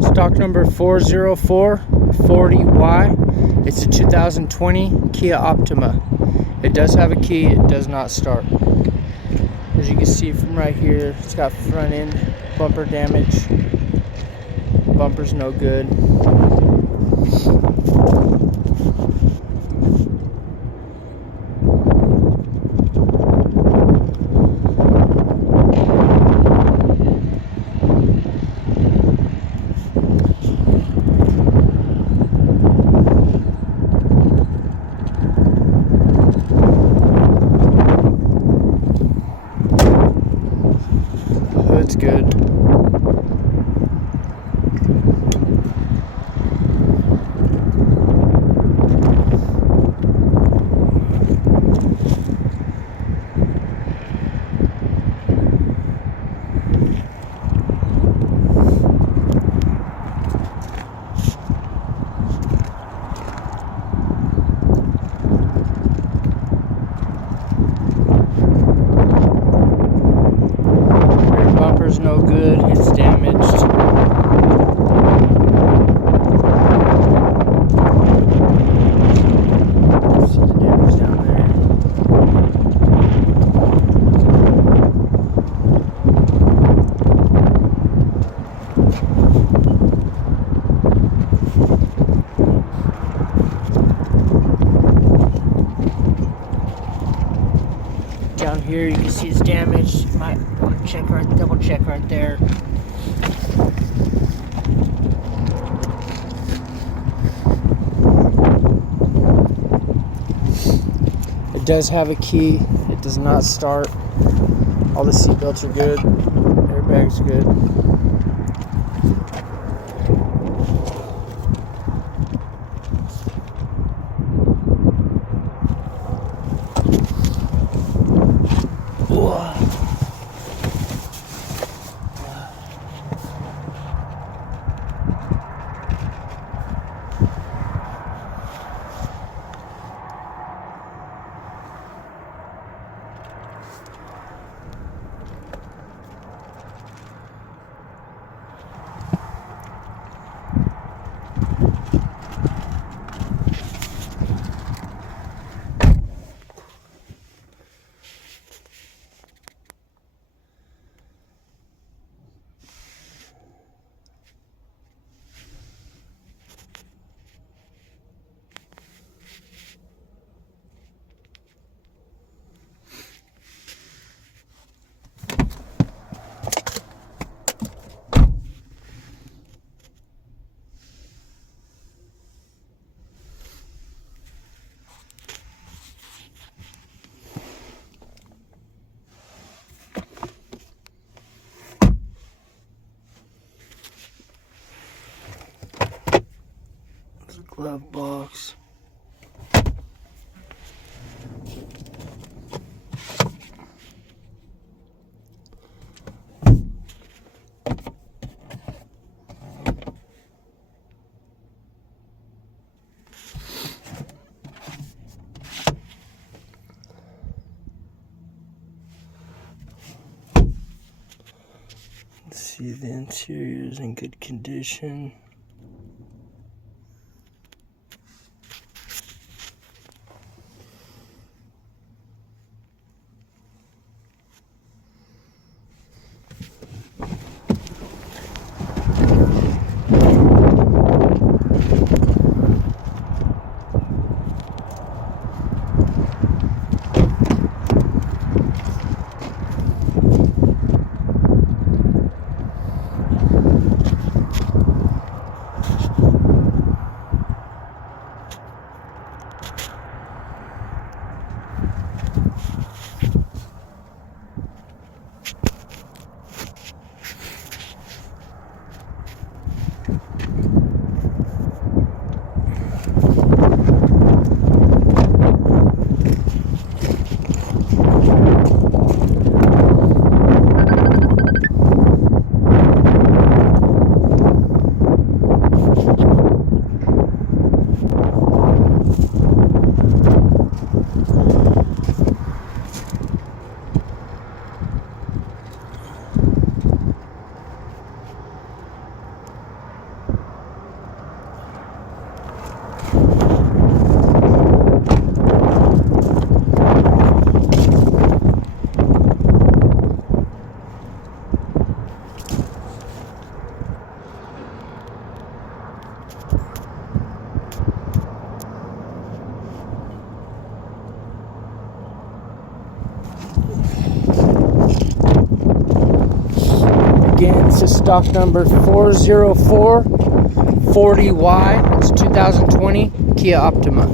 Stock number 40440Y. It's a 2020 Kia Optima. It does have a key, it does not start. As you can see from right here, it's got front end bumper damage. Bumper's no good. Hood's good. Bumper's no good, it's damaged. See the damage down there. Down here you can see it's damaged. You might want to check right, double check right there. It does have a key. It does not start. All the seat belts are good. Airbag's good. Glove box. Let's see, the interior is in good condition. This is stock number 40440Y. It's 2020 Kia Optima.